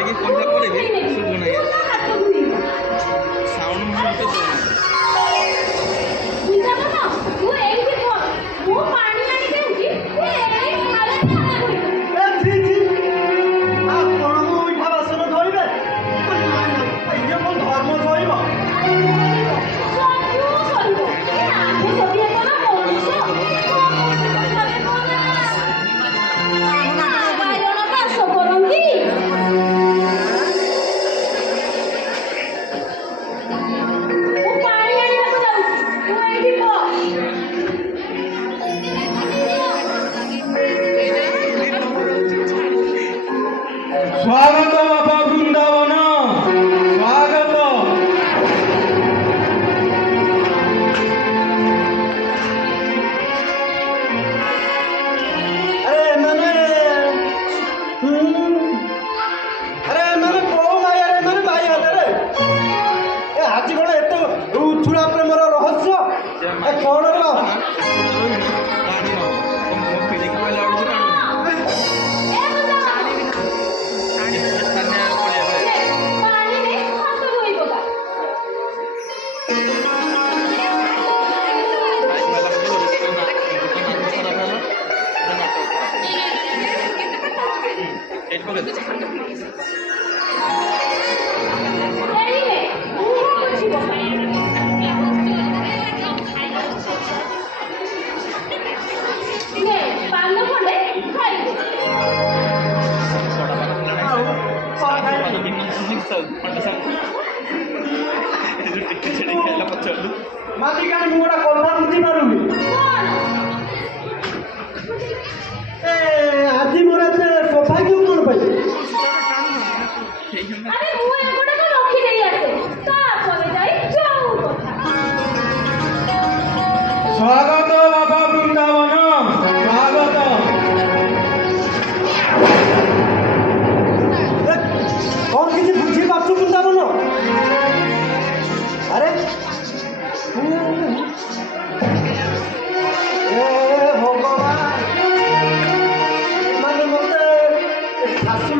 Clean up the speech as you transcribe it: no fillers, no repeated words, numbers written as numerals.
দেখি কোনটা করে দে শুভ নাই সাউন্ড মতো তো স্বাগত বাবা বৃন্দাবন স্বাগত। আরে মানে আরে মানে କୋଉ ମାୟାରେ ମାନେ ମାୟା ରେ ଏ ଆଜି କଣ ଏତେ ଉଛୁଳା ପ୍ରେମର ରହସ୍ୟ ଏ କଣ ରେ ବାବା ମାଲିକାଣୀ ମୁଁ ଗୋଟେ କଥା ବୁଝିପାରୁନି ଏ ଆଜି ମୋର ଏତେ ସୌଭାଗ୍ୟ କଣ ପାଇଁ স্বাগত বাবা বৃন্দাবন স্বাগত। କଣ କିଛି ବୁଝିପାରୁଛୁ ବୃନ୍ଦାବନ ଆରେ ଭଗବାନ ମାନେ ମତେ ଶାଶୁ